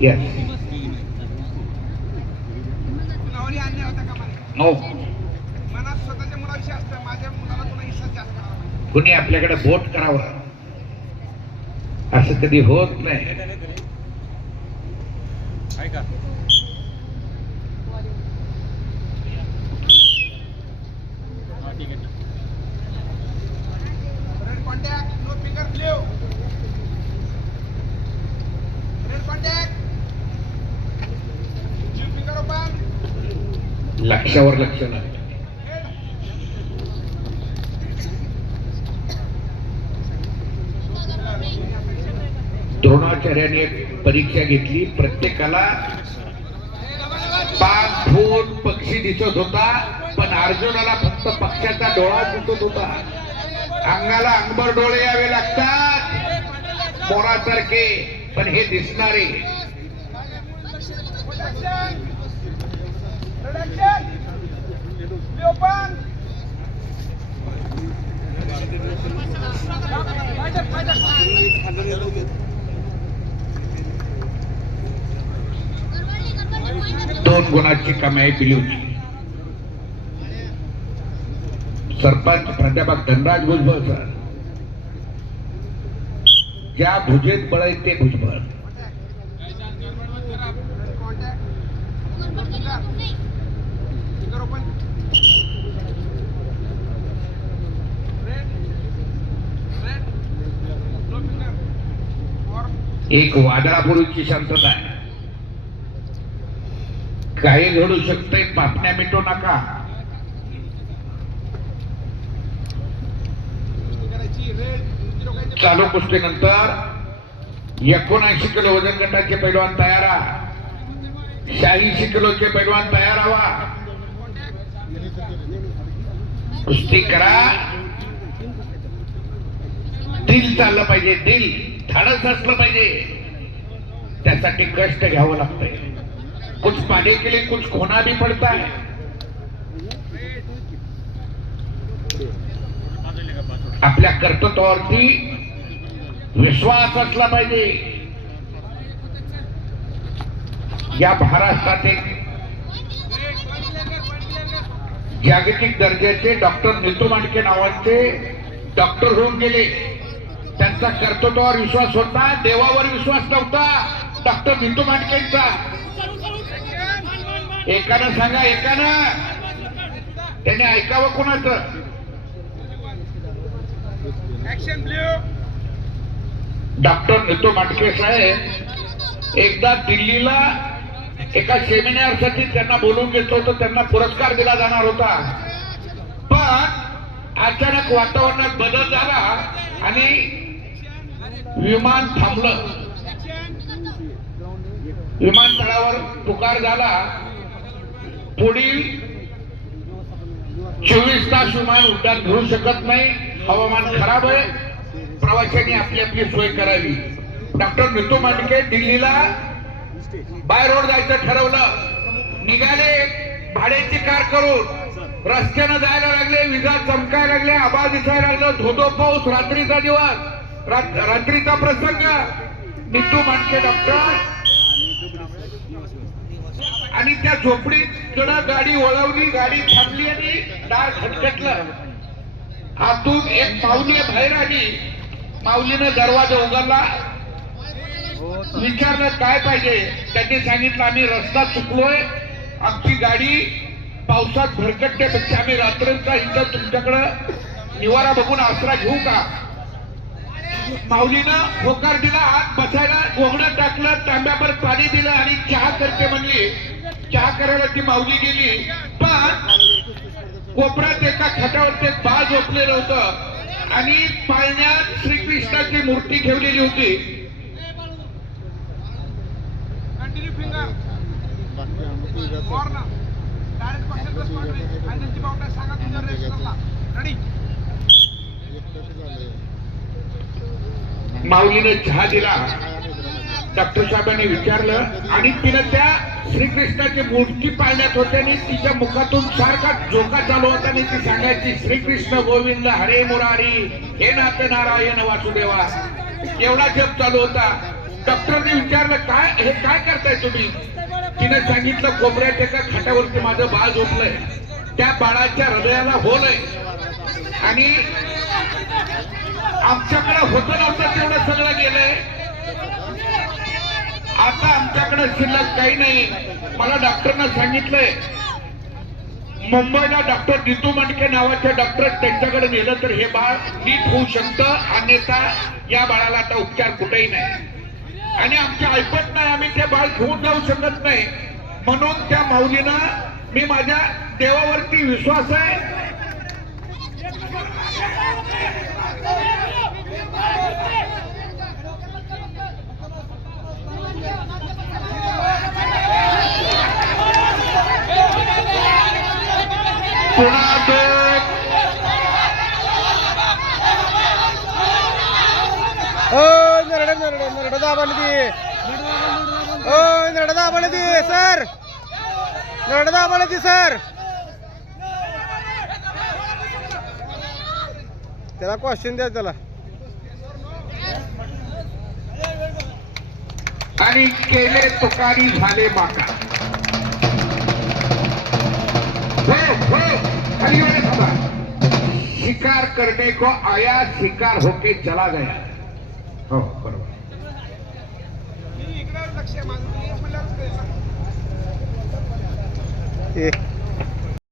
Yes कुणावरही अन्याय होता का मला? मनात स्वतःच्या मुलाविषयी असतं माझ्या मुलाला तुला हिस्सा जास्त करावा पाहिजे. कुणी आपल्याकडे बोट करावं? असं कधी होत नाही. Red लक्षावर लक्ष नाही द्रोणाचार्याने एक परीक्षा घेतली. प्रत्येकाला पाच फूट पक्षी दिसत होता पण अर्जुनाला फक्त पक्षाचा डोळा दिसत होता. अंगाला अंगभर डोळे यावे लागतात. मोरासारखे पण हे दिसणारे. दोन गुणाची कमाई दिली होती. सरपंच प्राध्यापक धनराज भुजबळ सर. ज्या भुजेत बळ ते भुजबळ. एक वादळापूर्वीची शांतता आहे. काही घडू शकते पापण्या मिटू नका. चालू कुस्तीनंतर एकोणऐंशी किलो वजन गटाचे पैलवान तयार आहे. किलोचे पैलवान तयार व्हा कुस्ती करा. दिल चाललं पाहिजे दिल. धाडस असलं पाहिजे. त्यासाठी कष्ट घ्यावं लागतंय. कुछ पाने के लिए कुछ खोना भी पड़ता है. आपल्या कर्तृत्वावरती विश्वास असला पाहिजे. या महाराष्ट्रात एक जागतिक दर्जाचे डॉक्टर नितू मांडके नावाचे डॉक्टर होऊन गेले. त्यांचा कर्तृत्वावर विश्वास होता देवावर विश्वास नव्हता. डॉक्टर नितू मांडकेंचा एकानं सांगा एकानं. त्याने ऐकावं कोणाचं? डॉक्टर नितू माटके साहेब एकदा दिल्लीला एका सेमिनारसाठी त्यांना बोलून घेतलं होतं त्यांना पुरस्कार दिला जाणार होता. पण अचानक वातावरणात बदल झाला आणि विमान थांबलं. विमानतळावर पुकार झाला. पुढील चोवीस तास विमान उड्डाण घेऊ शकत नाही. हवामान खराब आहे. प्रवाशांनी आपली आपली सोय करावी. डॉक्टर नितू मांडके दिल्लीला बाय रोड जायचं ठरवलं. निघाले भाड्याची कार करून. रस्त्यानं जायला लागले विजा चमकायला लागले आबाळ दिसायला लागलं धोधो पाऊस रात्रीचा दिवस. रात्रीचा प्रसंग. नितू मांडके डॉक्टर. आणि त्या झोपडीकडं गाडी वळवली गाडी थांबली आणि डाळ खटखटलं. आतून एक माऊली बाहेर आली. माऊलीनं दरवाजा उघडला. विचारलं काय पाहिजे? त्यांनी सांगितलं आम्ही रस्ता चुकलोय. आमची गाडी पावसात भरकटण्यापेक्षा आम्ही रात्रीचा इथं तुमच्याकडं निवारा बघून आसरा घेऊ का? माऊलीनं होकार दिला हात बसायला गोगणं टाकलं तांब्यावर पाणी दिलं आणि चहा करते म्हणली. चहा करायला ती माऊली गेली. पण कोपऱ्यात एका खटावरती एक बाळ झोपलेलं होतं आणि पाळण्यात श्रीकृष्णाची मूर्ती ठेवलेली होती. माऊलीने चहा दिला. डॉक्टर साहेबांनी विचारलं आणि तिनं त्या श्रीकृष्णाची मूर्ती पाळण्यात होते आणि तिच्या मुखातून सारखा झोका चालू होता आणि ती सांगायची श्रीकृष्ण गोविंद हरे मुरारी हे नाथ नारायण वासुदेवा. एवढा जप चालू होता. डॉक्टरने विचारलं काय हे काय करताय तुम्ही? तिने सांगितलं कोपऱ्याच्या एका खाटावरती माझं बाळ झोपलंय. त्या बाळाच्या हृदयाला होल आहे. आणि आमच्याकडे होतं नव्हतं तेवढं सगळं गेलंय. आता आमच्याकडे शिल्लक काही नाही. मला डॉक्टरनं सांगितलंय. मुंबईला डॉक्टर नितू मटके नावाचे डॉक्टर त्यांच्याकडे नेलं तर हे बाळ नीट होऊ शकतं. अन्यथा या बाळाला आता उपचार कुठेही नाही. आणि आमच्या ऐकत नाही आम्ही ते बाळ घेऊन जाऊ शकत नाही. म्हणून त्या माऊलीनं मी माझ्या देवावरती विश्वास आहे. पुन्हा दोन ओ नरड नरड नरड दाबाला दे ओ नरड दाबाला दे सर नरड दाबाला सर त्याला क्वेश्चन द्या त्याला आणि केले तुकारी झाले माका शिकार करने को आया शिकार होके चला गया। हो बरोबर मी इकडे लक्ष आहे माझं तुम्ही म्हणल्यावरच कळेल ना. ए.